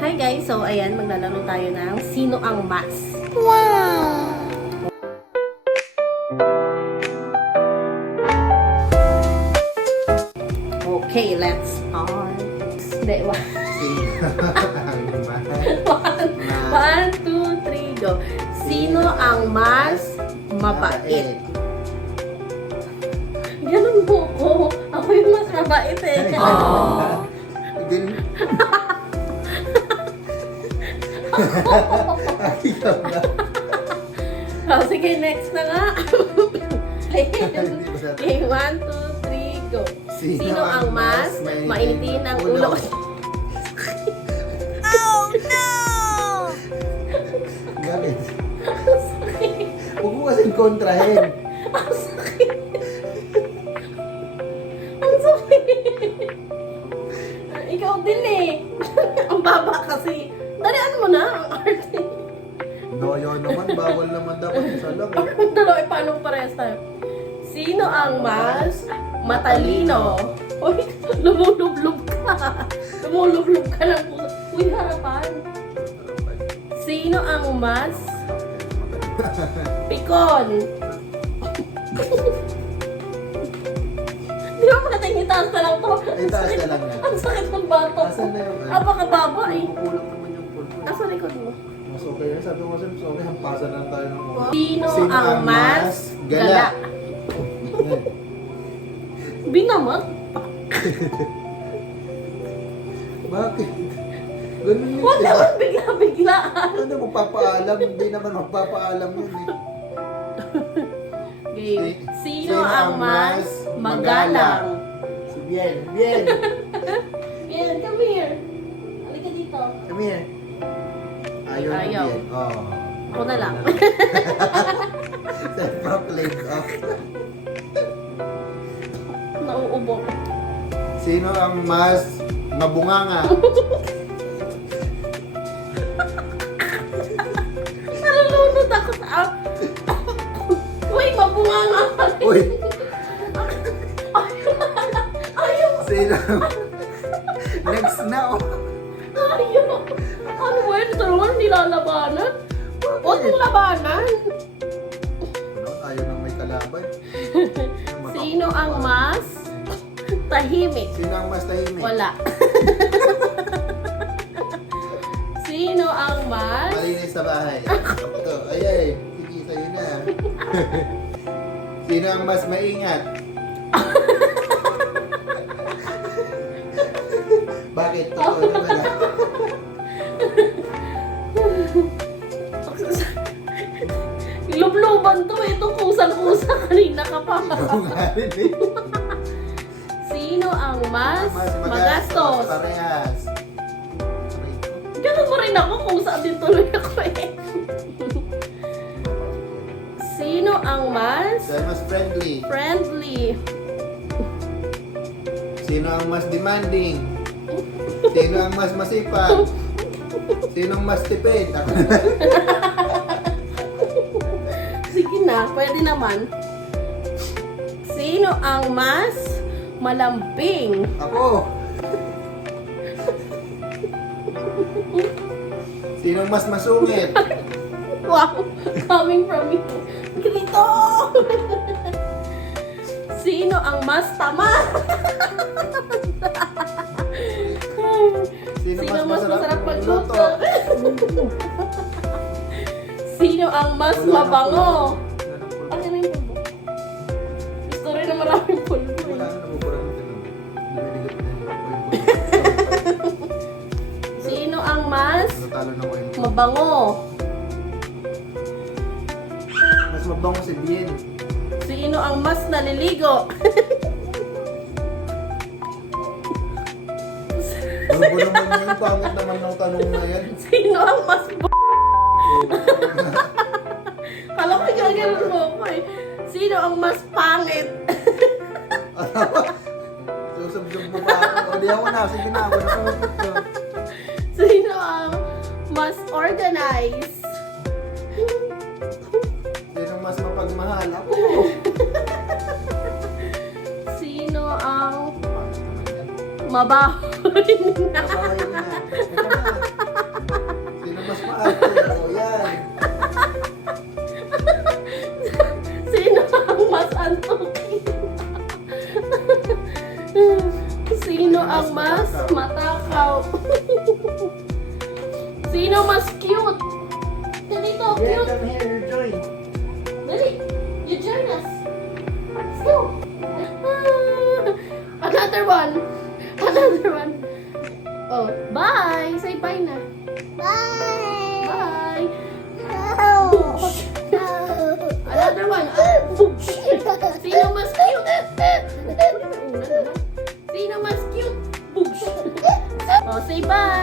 Hi guys! So ayan, maglalaro tayo ng Sino ang Mas? Wow! Okay, let's start. Hindi, one, two, three, go. Sino ang mas mabait? Ganun po ko. Ako yung mas mabait eh. Din. Ikaw na. Oh, sige, next na nga. Okay, one, two, three, go. Sino ang mas mainitin ang ulo? Oh no! Galit. Huwag mo kasing kontrahin. Ang sakit. Ang sakit. Ikaw din eh. Ang baba kasi. Dalian mo na ang arte. Noyo naman, bawal naman dapat isa lang. Ang dalawa, paano parehas tayo? Sino ang mas matalino? Uy, lumulublob ka. Lumulublob ka lang po. Uy, harapan. Sino ang mas pikon? Di ba pagdating itaas na lang to? Itaas na lang yan. Ang sakit ng bato. Asan na yung Apakababa eh. Kukulang naman yung pulpo. Nasa likod mo. Mas okay yan. Sabi ko kasi mas okay. Hampasan lang tayo ng mga. Sino ang mas gala? Binamat? Bakit? Ganun yun. Huwag naman bigla-biglaan. Ano magpapaalam? Hindi naman magpapaalam yun eh. Okay. Sino ang mas magalang? Si Bien. Bien. Bien, come here. Halika dito. Come here. Ayaw. Ayaw. Bien. Oh. Ako na lang. Self-proclaimed. Oh. Nauubo. Sino ang mas mabunganga? Nalulunod ako sa... Uy, mabunganga ka rin. Uy. Ayaw. Sino? Next na oh. Ayaw. Ano ba yun? Tulungan nilalabanan? Huwag mong labanan. Ano? Ayaw nang may kalaban. Sino ang mas tahimik? Sino ang mas tahimik? Wala. Sino ang mas... Malinis sa bahay. Ito, ay. Sige, sa'yo na. Sino ang mas maingat? Bakit? Totoo naman ah. Lubluban to eh. Ito kusang-kusa kanina ka pa. Ikaw nga rin eh. Sino ang mas magastos? Parehas. Ganun mo rin ako, kusa din tuloy ako eh. Sino ang mas Sino mas friendly? friendly? Sino ang mas demanding? Sino ang mas masipag? Sino ang mas tipid? Ako na. Sige na, pwede naman. Sino ang mas malambing? Ako. Sino ang mas masungit? Wow, coming from you. Grito! Sino ang mas tamad? Sino Sino mas masarap magluto? magluto? Sino ang mas Wala nang mabango? pulbo. Ano na yung pulbo? Gusto rin na maraming pulbo. Wala na, nabubura ng tinan. Lumiligot na yung pulbo. Sino ang mas Natalo na ko yun. mabango? Mas mabango si Bien. Sino ang mas naliligo? Bago naman yun, pangit naman ng tanong na yan. Sino ang mas Kala ko gagawin mo ako eh. Sino ang mas pangit? Susubsub mo pa ako. O di ako na, sige na, ako na kumupit ko. Sino ang mas organized? Sino mas mapagmahal? Ako. Sino ang Pangit naman yan. mabaho? Nabahay na. Ito na. Sino mas cute? Dito, Yeah, cute. come here, you join. Dali, you join us. Let's go. Another one. Another one. Oh, bye. Say bye na. Bye. Bye. No. Another one. Boosh. Sino mas cute? Una naman. Sino mas cute? Boosh. Oh, say bye.